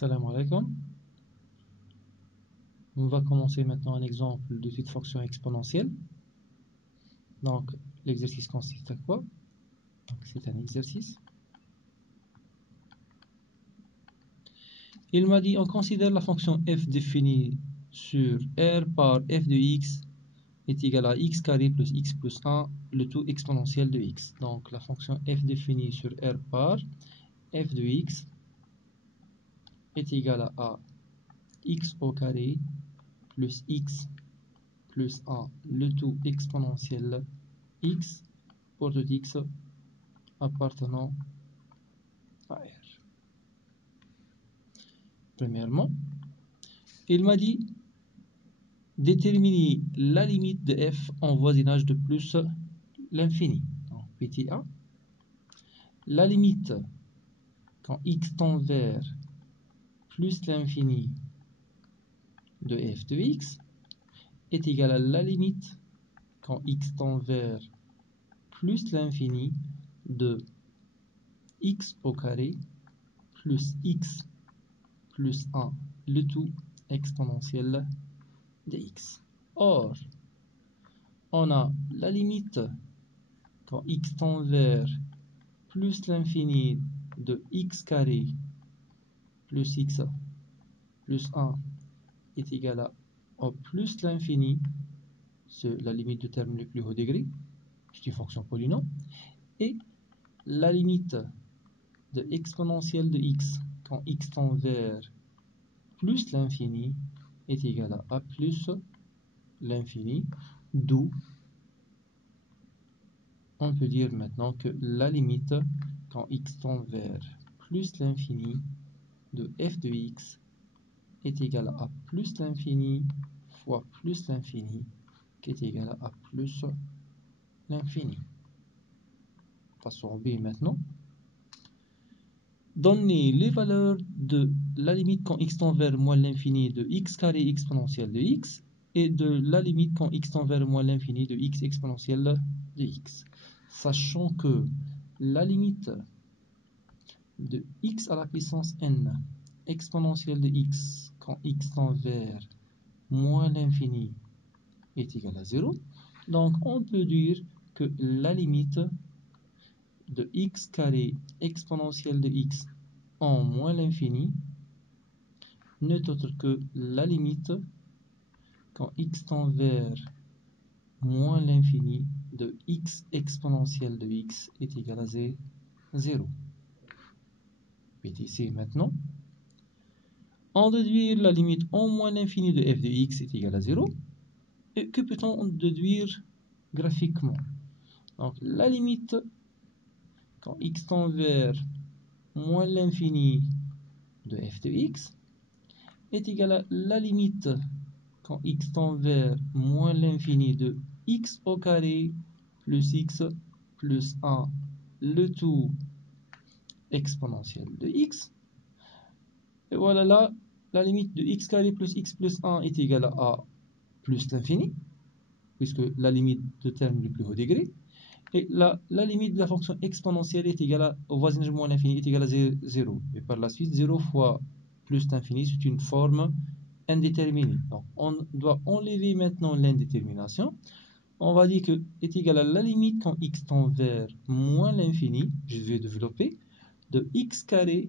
Salam alaikum. On va commencer maintenant un exemple de type fonction exponentielle. Donc, l'exercice consiste à quoi? Donc, c'est un exercice. Il m'a dit, on considère la fonction f définie sur r par f de x est égal à x carré plus x plus 1, le tout exponentiel de x. Donc, la fonction f définie sur r par f de x est égal à x au carré plus x plus 1, le tout exponentiel x pour tout x appartenant à R. Premièrement, il m'a dit déterminer la limite de f en voisinage de plus l'infini. Donc, petit a, la limite quand x tend vers plus l'infini de f de x est égale à la limite quand x tend vers plus l'infini de x au carré plus x plus 1, le tout exponentiel de x. Or, on a la limite quand x tend vers plus l'infini de x carré plus x plus 1 est égal à plus l'infini, c'est la limite de terme le plus haut degré, c'est une fonction polynôme, et la limite de exponentielle de x quand x tend vers plus l'infini est égal à plus l'infini, d'où on peut dire maintenant que la limite quand x tend vers plus l'infini de f de x est égal à plus l'infini fois plus l'infini qui est égal à plus l'infini. Passons au B maintenant. Donner les valeurs de la limite quand x tend vers moins l'infini de x carré exponentielle de x et de la limite quand x tend vers moins l'infini de x exponentielle de x. Sachant que la limite de x à la puissance n exponentielle de x quand x tend vers moins l'infini est égal à 0. Donc on peut dire que la limite de x carré exponentielle de x en moins l'infini n'est autre que la limite quand x tend vers moins l'infini de x exponentielle de x est égal à 0. Ici maintenant, en déduire la limite en moins l'infini de f de x est égal à 0. Et que peut-on déduire graphiquement? Donc la limite quand x tend vers moins l'infini de f de x est égale à la limite quand x tend vers moins l'infini de x au carré plus x plus 1, le tout exponentiel de x. Et voilà là, la limite de x carré plus x plus 1 est égale à plus l'infini, puisque la limite de terme du plus haut degré. Et la limite de la fonction exponentielle est égale au voisinage moins l'infini est égale à 0. Et par la suite, 0 fois plus l'infini, c'est une forme indéterminée. Donc, on doit enlever maintenant l'indétermination. On va dire que est égal à la limite quand x tend vers moins l'infini, je vais développer, de x carré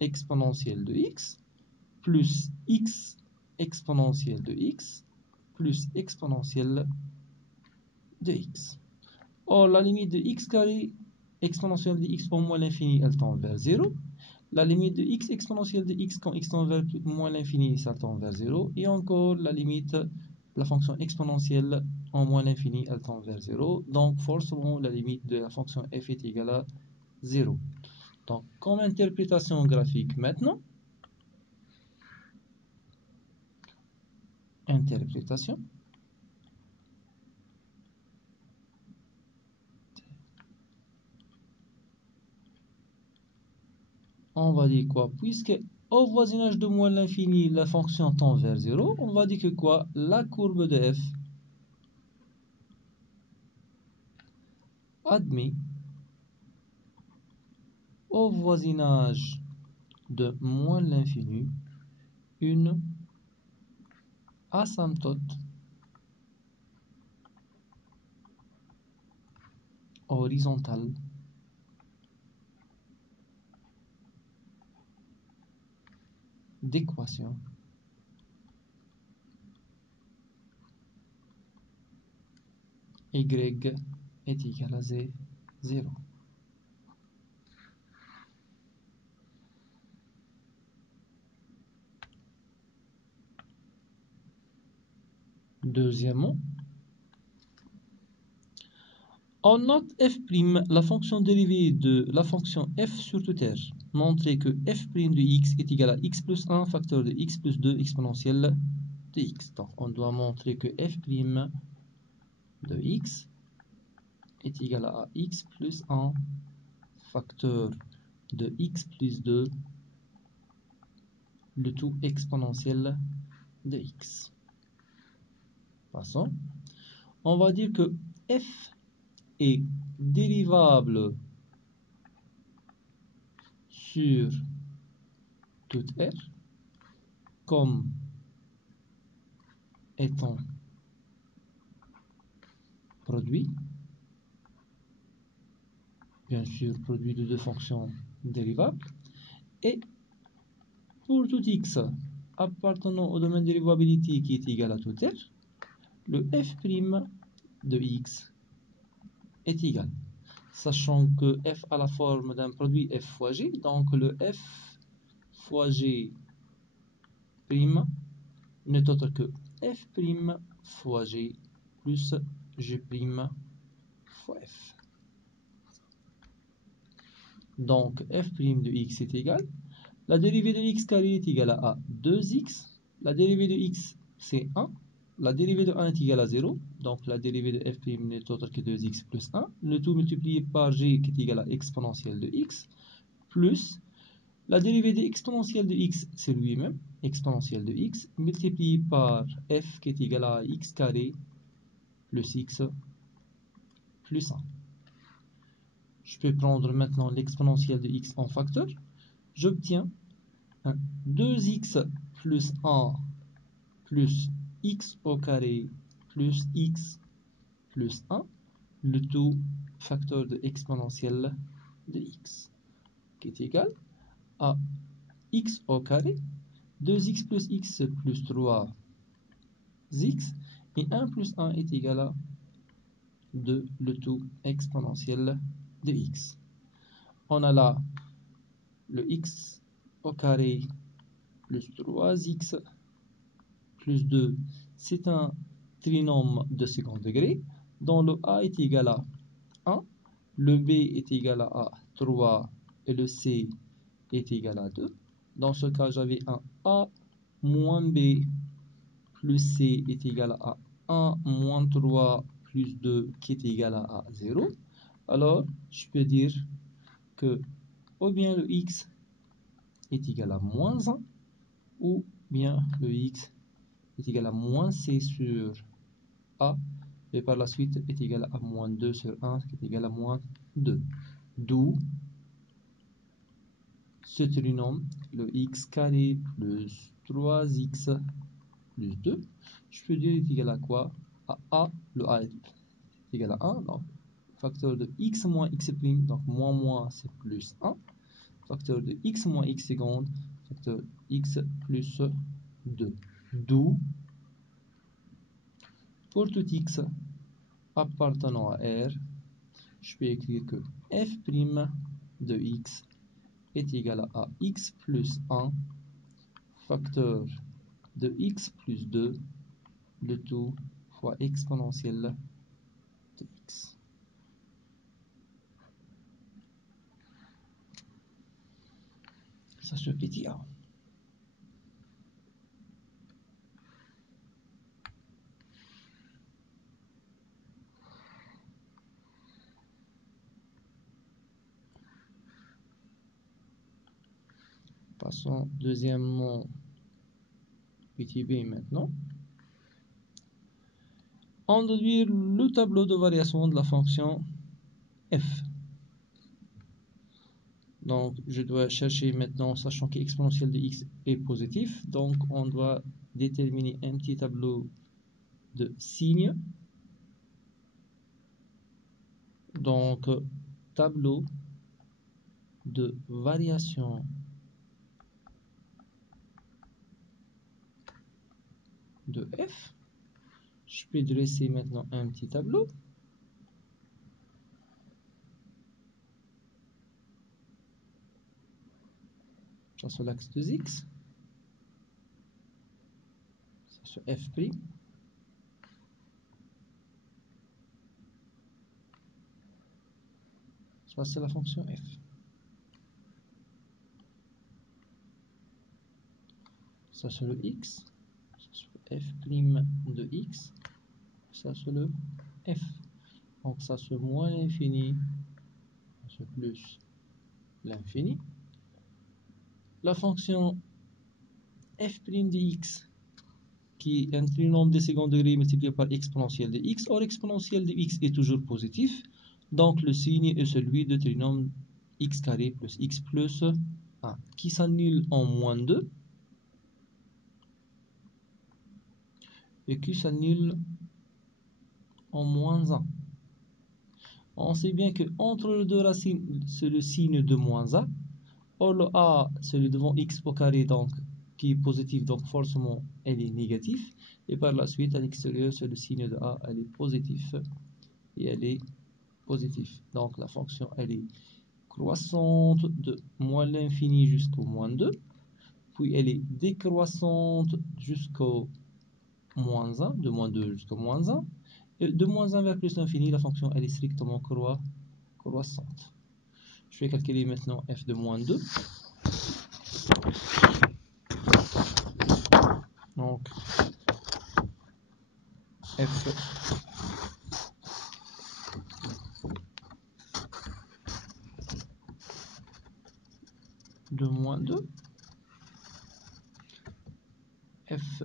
exponentielle de x plus x exponentielle de x plus exponentielle de x. Or, la limite de x carré exponentielle de x au moins l'infini, elle tend vers 0. La limite de x exponentielle de x quand x tend vers moins l'infini, ça tend vers 0. Et encore, la limite de la fonction exponentielle en moins l'infini, elle tend vers 0. Donc, forcément, la limite de la fonction f est égale à 0. Donc, comme interprétation graphique maintenant, interprétation. On va dire quoi? Puisque au voisinage de moins l'infini, la fonction tend vers 0, on va dire que quoi? La courbe de f admet au voisinage de moins l'infini une asymptote horizontale d'équation y est égal à 0. Deuxièmement, on note f', la fonction dérivée de la fonction f sur toute r. Montrer que f' de x est égal à x plus 1 facteur de x plus 2 exponentielle de x. Donc, on doit montrer que f' de x est égal à x plus 1 facteur de x plus 2, le tout exponentiel de x. Passons. On va dire que f est dérivable sur toute R comme étant produit, bien sûr produit de deux fonctions dérivables, et pour tout x appartenant au domaine de dérivabilité qui est égal à tout R, le f' de x est égal. Sachant que f a la forme d'un produit f fois g, donc le f fois g' n'est autre que f' fois g plus g' fois f. Donc f' de x est égal. La dérivée de x carré est égale à 2x. La dérivée de x c'est 1. La dérivée de 1 est égale à 0. Donc la dérivée de f' n'est autre que 2x plus 1. Le tout multiplié par g qui est égal à exponentielle de x. Plus la dérivée de exponentielle de x c'est lui-même. Exponentielle de x multiplié par f qui est égal à x carré plus x plus 1. Je peux prendre maintenant l'exponentielle de x en facteur. J'obtiens 2x plus 1 plus x au carré plus x plus 1, le tout facteur de exponentielle de x, qui est égal à x au carré, 2x plus x plus 3x, et 1 plus 1 est égal à 2, le tout exponentielle de x. On a là le x au carré plus 3x plus 2, c'est un trinôme de second degré, dont le a est égal à 1, le b est égal à 3 et le c est égal à 2. Dans ce cas, j'avais un a moins b plus c est égal à 1 moins 3 plus 2 qui est égal à 0. Alors, je peux dire que ou bien le x est égal à moins 1 ou bien le x est égal à moins c sur a et par la suite est égal à moins 2 sur 1 qui est égal à moins 2. D'où ce trinôme, le x carré plus 3x plus 2, je peux dire est égal à quoi? À a, le a est égal à 1, donc facteur de x moins x', donc moins moins c'est plus 1, facteur de x moins x seconde, facteur x plus 2. D'où, pour tout x appartenant à R, je peux écrire que f' de x est égal à x plus 1 facteur de x plus 2, le tout fois exponentielle de x. Ça se petit a. Passons deuxièmement petit b maintenant. On déduire le tableau de variation de la fonction f. Donc, je dois chercher maintenant, sachant que l'exponentielle de x est positif, donc on doit déterminer un petit tableau de signes. Donc, tableau de variation de f. Je peux dresser maintenant un petit tableau. Ça sur l'axe de x. Ça sur f'. Ça c'est la fonction f. Ça sur le x. Ça sur f' de x. Ça sur le f. Donc ça sur moins l'infini. Ça sur plus l'infini. La fonction f' de x, qui est un trinombre de second degré multiplié par exponentielle de x. Or, exponentielle de x est toujours positif. Donc, le signe est celui de trinôme x carré plus x plus 1, qui s'annule en moins 2 et qui s'annule en moins 1. On sait bien que entre les deux racines, c'est le signe de moins 1. Or, le a, c'est le devant x au carré, donc, qui est positif, donc forcément, elle est négative. Et par la suite, à l'extérieur, c'est le signe de a, elle est positif. Et elle est positive. Donc, la fonction, elle est croissante de moins l'infini jusqu'au moins 2. Puis, elle est décroissante jusqu'au moins 1, de moins 2 jusqu'au moins 1. Et de moins 1 vers plus l'infini, la fonction, elle est strictement croissante. Je vais calculer maintenant f de moins 2. Donc, f de moins 2, f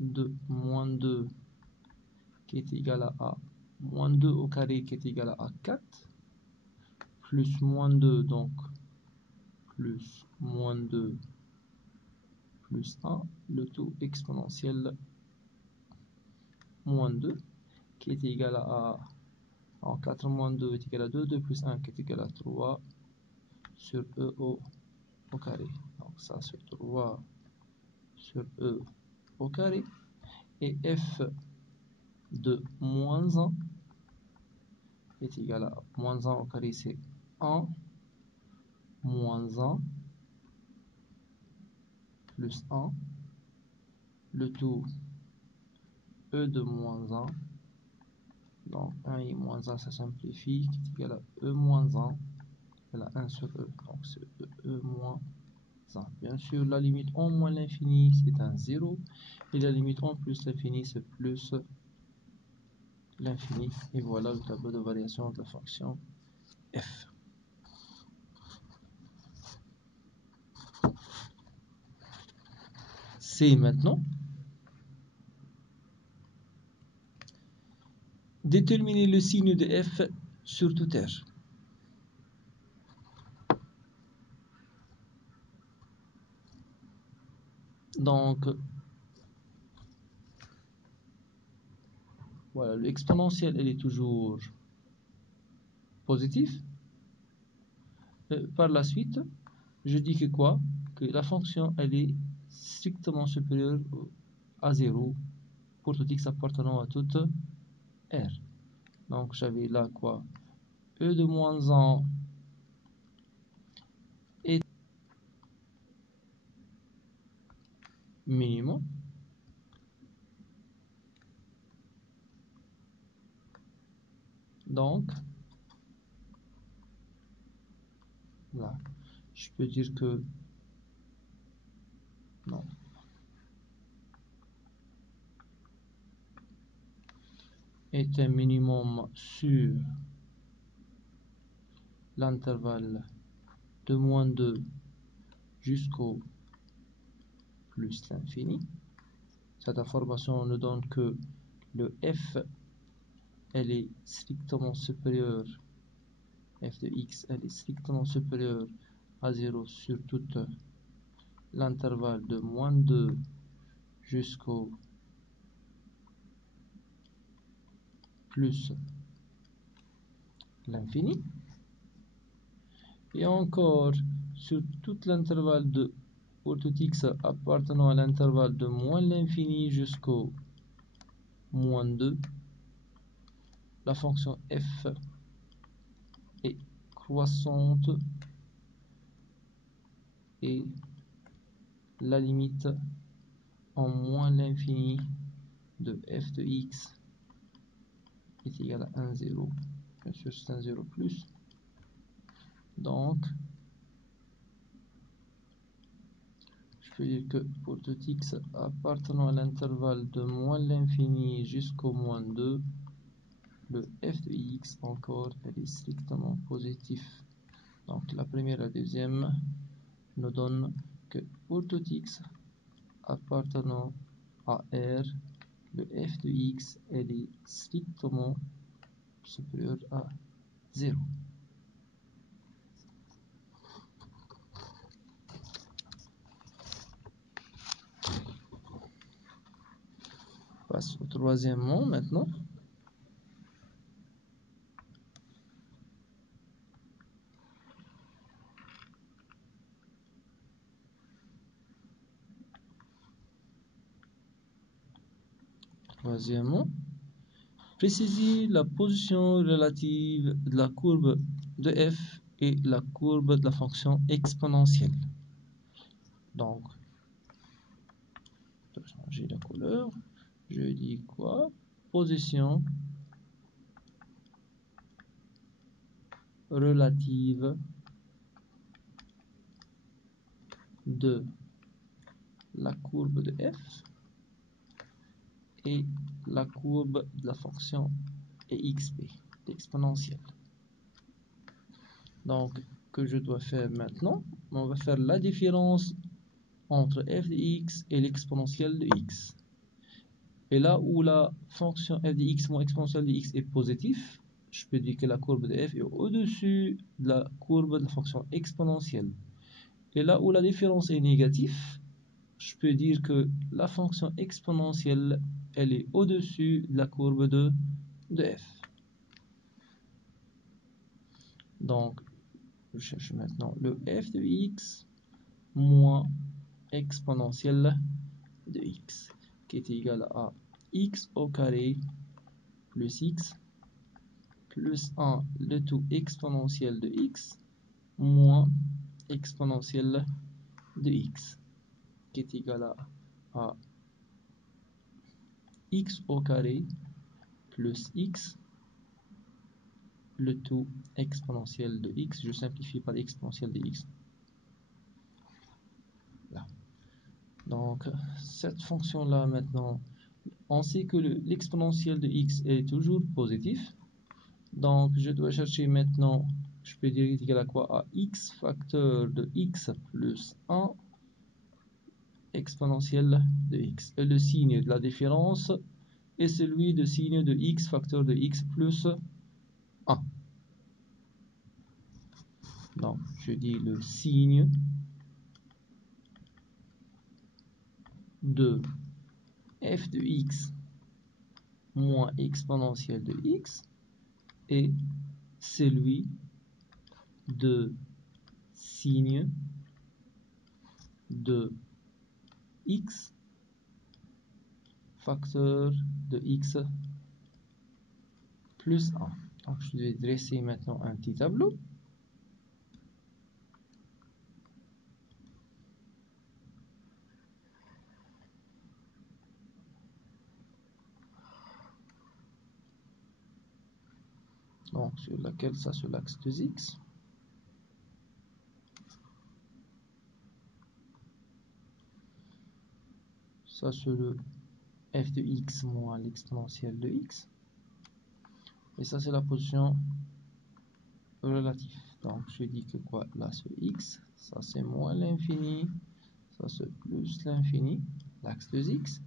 de moins 2 qui est égal à moins 2 au carré qui est égal à 4, plus moins 2, donc plus moins 2 plus 1, le tout exponentiel moins 2 qui est égal à, en 4 moins 2 est égal à 2, 2 plus 1 qui est égal à 3 sur e au carré. Donc ça c'est 3 sur e au carré. Et f de moins 1 est égal à moins 1 au carré, c'est 1 moins 1 plus 1, le tout e de moins 1, donc 1 et moins 1 ça simplifie, qui est égal à e moins 1, égale à 1 sur e, donc c'est e moins 1. Bien sûr, la limite en moins l'infini c'est un 0, et la limite en plus l'infini c'est plus l'infini. Et voilà le tableau de variation de la fonction f. C'est maintenant déterminer le signe de f sur tout R. Donc, voilà, l'exponentielle, elle est toujours positive. Par la suite, je dis que quoi? Que la fonction, elle est strictement supérieure à 0 pour tout x appartenant à toute R. Donc, j'avais là quoi? E de moins 1 est minimum. Donc, là, je peux dire que non. Est un minimum sur l'intervalle de moins 2 jusqu'au plus l'infini. Cette information ne donne que le f, elle est strictement supérieure, f de x, elle est strictement supérieure à 0 sur toute l'intervalle de moins 2 jusqu'au plus l'infini. Et encore sur tout l'intervalle de pour tout x appartenant à l'intervalle de moins l'infini jusqu'au moins 2, la fonction f est croissante et la limite en moins l'infini de f de x est égale à 1, 0. Bien sûr, c'est un 0 plus. Donc, je peux dire que pour tout x appartenant à l'intervalle de moins l'infini jusqu'au moins 2, le f de x encore elle est strictement positif. Donc la première et la deuxième nous donnent que pour tout x appartenant à R, le f de x elle est strictement supérieur à 0. On passe au troisièmement maintenant. Troisièmement, préciser la position relative de la courbe de f et la courbe de la fonction exponentielle. Donc, je vais changer la couleur. Je dis quoi? Position relative de la courbe de f et la courbe de la fonction exp, exponentielle. Donc, que je dois faire maintenant? On va faire la différence entre f de x et l'exponentielle de x. Et là où la fonction f de x moins exponentielle de x est positive, je peux dire que la courbe de f est au-dessus de la courbe de la fonction exponentielle. Et là où la différence est négative, je peux dire que la fonction exponentielle elle est au-dessus de la courbe de f. Donc, je cherche maintenant le f de x moins exponentielle de x, qui est égal à x au carré plus x plus 1 le tout exponentiel de x moins exponentielle de x, qui est égal à x au carré plus x le tout exponentiel de x. Je simplifie par l'exponentielle de x. Là. Donc, cette fonction-là, maintenant, on sait que l'exponentielle de x est toujours positif. Donc, je dois chercher maintenant, je peux dire égal à quoi? À x facteur de x plus 1 exponentielle de x. Et le signe de la différence est celui de signe de x facteur de x plus 1. Donc, je dis le signe de f de x moins exponentielle de x et celui de signe de x facteur de x plus 1. Donc je vais dresser maintenant un petit tableau. Donc sur laquelle ça sur l'axe de x. Ça sur le f de x moins l'exponentielle de x. Et ça c'est la position relative. Donc je dis que quoi? Là sur x, ça c'est moins l'infini, ça c'est plus l'infini, l'axe de x.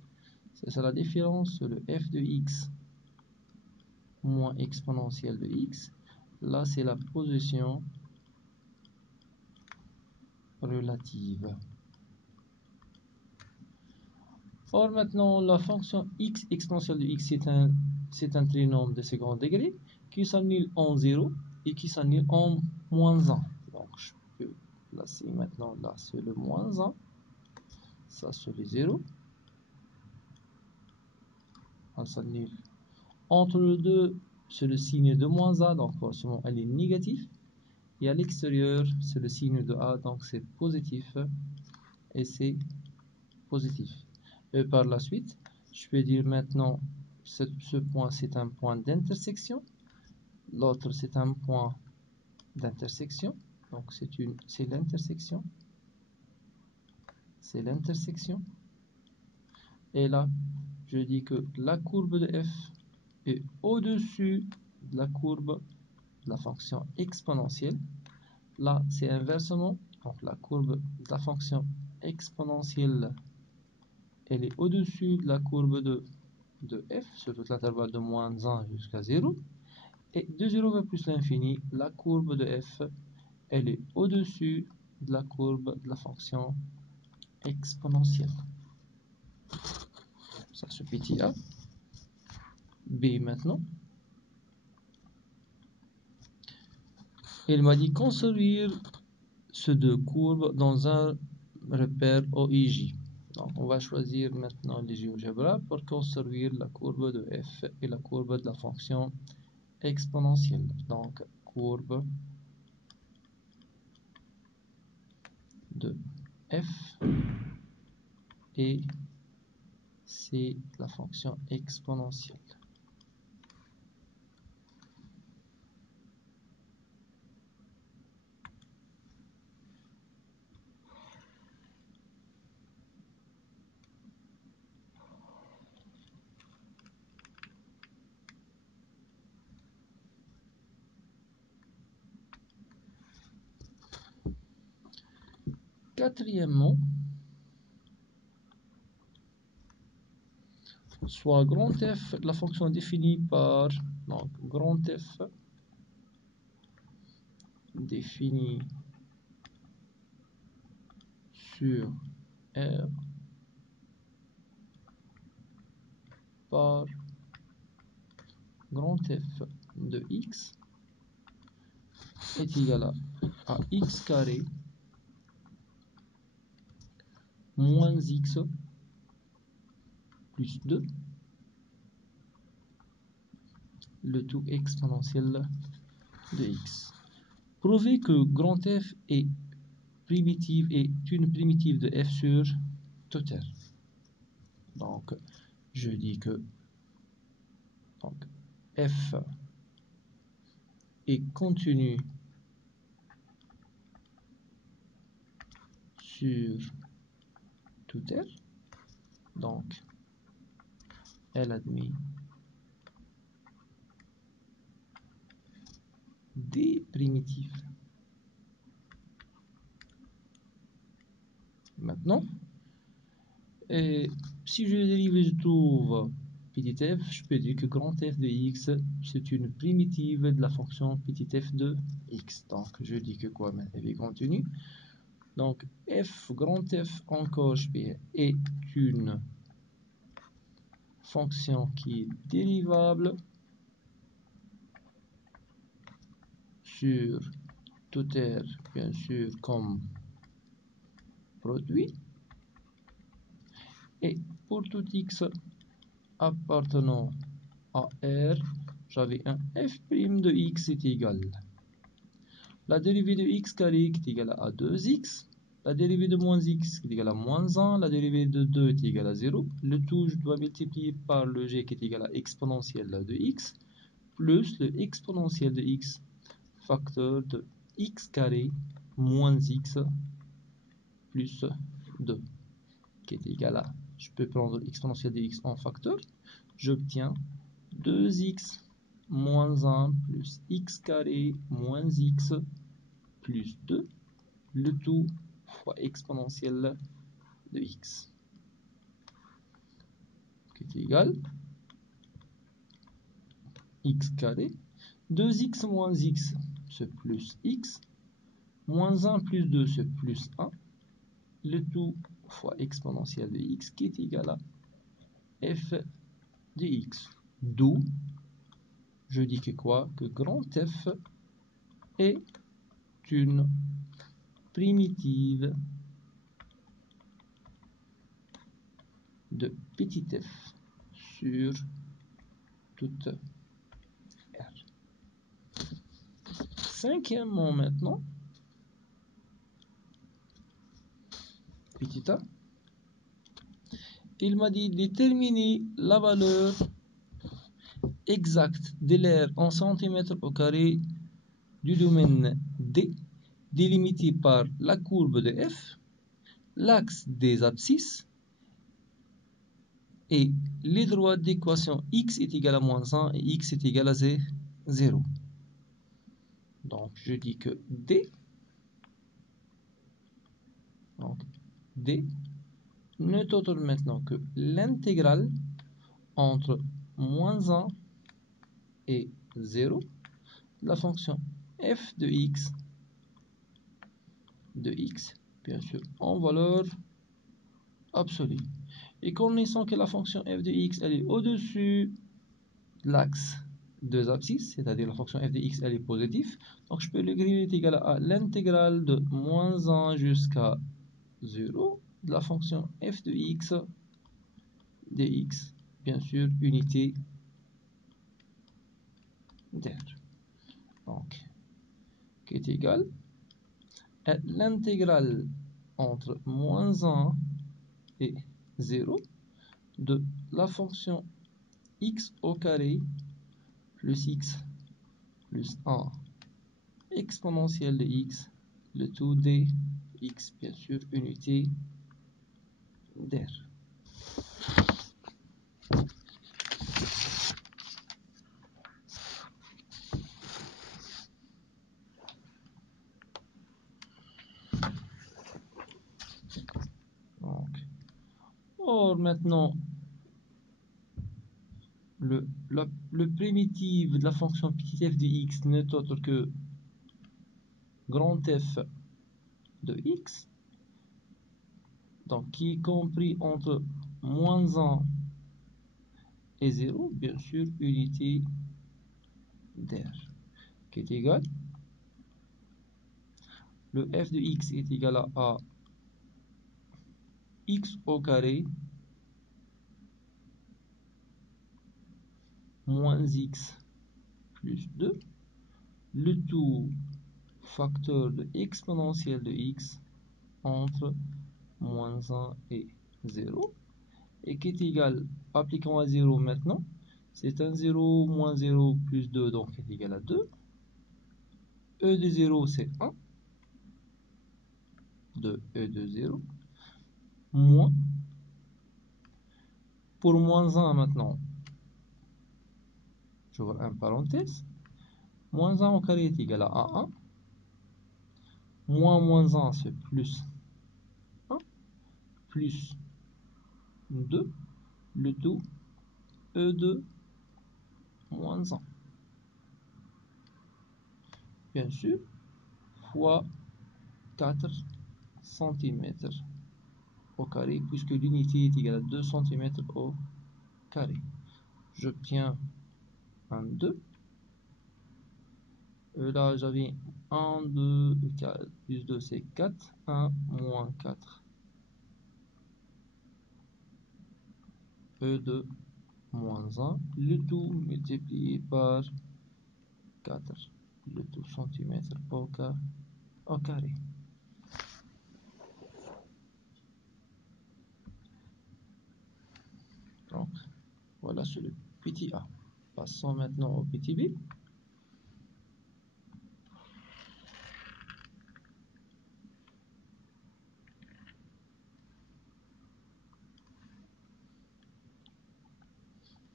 C'est ça la différence sur le f de x moins exponentielle de x. Là c'est la position relative. Or maintenant, la fonction x exponentielle de x, c'est un trinôme de second degré qui s'annule en 0 et qui s'annule en moins 1. Donc, je peux placer maintenant là, c'est le moins 1. Ça, c'est le 0. Elle s'annule. Entre les deux, c'est le signe de moins a, donc forcément, elle est négative. Et à l'extérieur, c'est le signe de a, donc c'est positif. Et c'est positif. Et par la suite, je peux dire maintenant, ce point, c'est un point d'intersection. L'autre, c'est un point d'intersection. Donc, c'est l'intersection. C'est l'intersection. Et là, je dis que la courbe de f est au-dessus de la courbe de la fonction exponentielle. Là, c'est inversement. Donc, la courbe de la fonction exponentielle, elle est au-dessus de la courbe de f sur tout l'intervalle de moins 1 jusqu'à 0. Et de 0 vers plus l'infini, la courbe de f, elle est au-dessus de la courbe de la fonction exponentielle. Ça, ce petit a. B maintenant. Il m'a dit construire ces deux courbes dans un repère OIJ. Donc, on va choisir maintenant les GeoGebra pour construire la courbe de f et la courbe de la fonction exponentielle. Donc, courbe de f et c'est la fonction exponentielle. Quatrièmement, soit grand F, la fonction définie par donc grand F définie sur R par grand F de x est égal à x carré moins x plus 2, le tout exponentiel de x. Prouver que grand F est une primitive de f sur tout R. Donc, je dis que donc, f est continu sur tout R. Donc, elle admet des primitives. Maintenant, si je dérive et je trouve petit f, je peux dire que grand f de x, c'est une primitive de la fonction petit f de x. Donc, je dis que quoi maintenant? Elle est continue. Donc, f, grand f encore, je peux, est une fonction qui est dérivable sur tout R, bien sûr, comme produit. Et pour tout x appartenant à R, j'avais un f' de x est égal. La dérivée de x carré qui est égale à 2x. La dérivée de moins x qui est égale à moins 1. La dérivée de 2 est égale à 0. Le tout, je dois multiplier par le g qui est égal à exponentielle de x plus le exponentiel de x facteur de x carré moins x plus 2 qui est égal à, je peux prendre l'exponentiel de x en facteur, j'obtiens 2x moins 1 plus x carré moins x plus 2, le tout fois exponentielle de x qui est égal x carré, 2x moins x c'est plus x Moins 1 plus 2, c'est plus 1. Le tout fois exponentielle de x qui est égal à f de x. D'où je dis que quoi? Que grand F est une primitive de petit f sur toute R. Cinquièmement maintenant, petit a, il m'a dit déterminer la valeur exacte de l'aire en centimètres au carré du domaine D, délimité par la courbe de F, l'axe des abscisses et les droites d'équation x est égal à moins 1 et x est égal à 0. Donc je dis que D, donc D n'est autre maintenant que l'intégrale entre moins 1 et 0 de la fonction f de x, bien sûr, en valeur absolue. Et connaissant que la fonction f de x, elle est au-dessus de l'axe des abscisses, c'est-à-dire la fonction f de x, elle est positive, donc je peux l'écrire est égal à l'intégrale de moins 1 jusqu'à 0 de la fonction f de x dx, bien sûr, unité d'air. Donc, qui est égal à l'intégrale entre moins 1 et 0 de la fonction x au carré plus x plus 1 exponentielle de x, le tout d x, bien sûr, unité d'air. Or maintenant, le primitif de la fonction petit f de x n'est autre que grand F de x, donc qui est compris entre moins 1 et 0, bien sûr, unité d'air, qui est égal, le f de x est égal à x au carré moins x plus 2, le tout facteur de exponentielle de x entre moins 1 et 0, et qui est égal, appliquons à 0 maintenant, c'est un 0 moins 0 plus 2, donc est égal à 2. E de 0 c'est 1, de E de 0, moins, pour moins 1 maintenant, j'ouvre un parenthèse, moins 1 au carré est égal à 1, moins 1 c'est plus 1, plus 2, le tout E de moins 1, bien sûr, fois 4 cm au carré, puisque l'unité est égale à 2 cm au carré. J'obtiens un 2. Là, j'avais 1, 2, 4, plus 2, c'est 4. 1, moins 4. E de moins 1. Le tout multiplié par 4. Le tout centimètre au carré. Donc, voilà sur le petit a. Passons maintenant au petit b.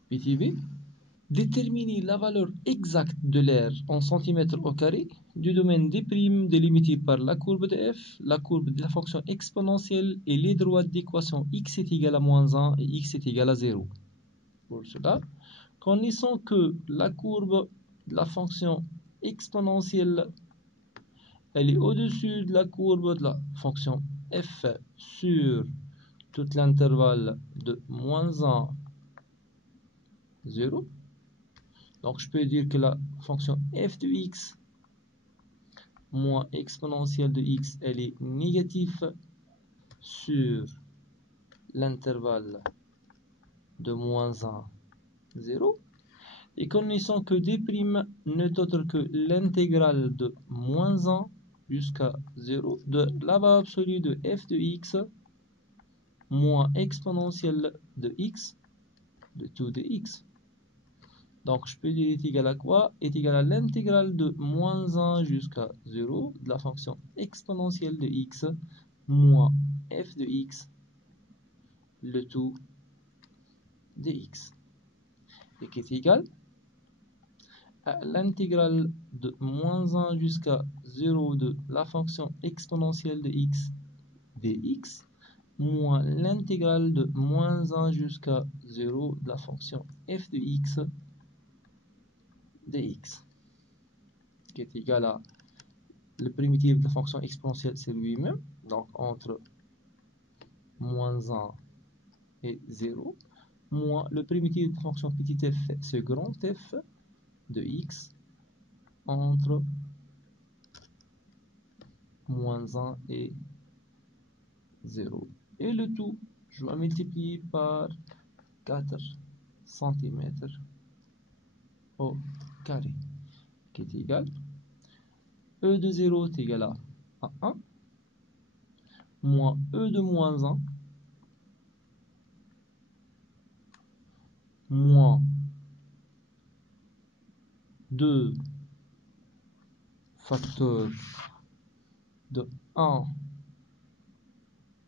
Petit b. Déterminer la valeur exacte de l'aire en centimètres au carré du domaine D' délimité par la courbe de f, la courbe de la fonction exponentielle et les droites d'équation x est égal à moins 1 et x est égal à 0. Pour cela, connaissons que la courbe de la fonction exponentielle, elle est au-dessus de la courbe de la fonction f sur tout l'intervalle de moins 1, 0. Donc je peux dire que la fonction f de x moins exponentielle de x, elle est négative sur l'intervalle de moins 1, 0. Et connaissant que d' n'est autre que l'intégrale de moins 1 jusqu'à 0 de la valeur absolue de f de x moins exponentielle de x de tout de x. Donc je peux dire est égal à quoi? Est égal à l'intégrale de moins 1 jusqu'à 0 de la fonction exponentielle de x moins f de x le tout de x. Et qui est égal à l'intégrale de moins 1 jusqu'à 0 de la fonction exponentielle de x dx moins l'intégrale de moins 1 jusqu'à 0 de la fonction f de x dx, qui est égal à le primitif de la fonction exponentielle, c'est lui-même, donc entre moins 1 et 0, moins le primitif de la fonction petit f, c'est grand f de x entre moins 1 et 0. Et le tout, je vais multiplier par 4 cm au carré, qui est égal E de 0 est égal à 1, moins E de moins 1, moins 2 facteur de 1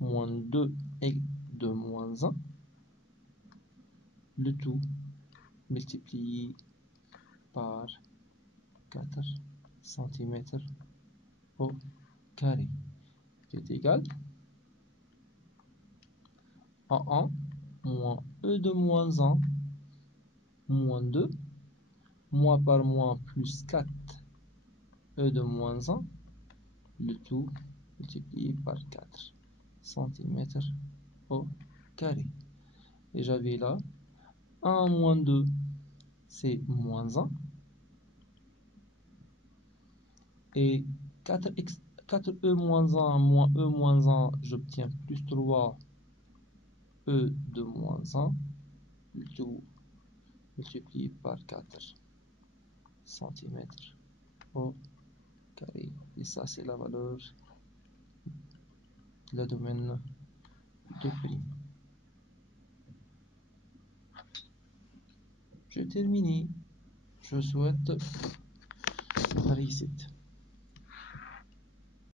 moins 2 et de moins 1, le tout multiplié par 4 cm au carré, qui est égal à 1 moins E de moins 1 moins 2, moins par moins plus 4 E de moins 1, le tout multiplié par 4 cm au carré. Et j'avais là 1 moins 2, c'est moins 1. Et 4e moins 1 moins e moins 1, j'obtiens plus 3 e de moins 1, le tout multiplié par 4 cm au carré. Et ça, c'est la valeur de la domaine de prime. J'ai terminé. Je souhaite la réussite.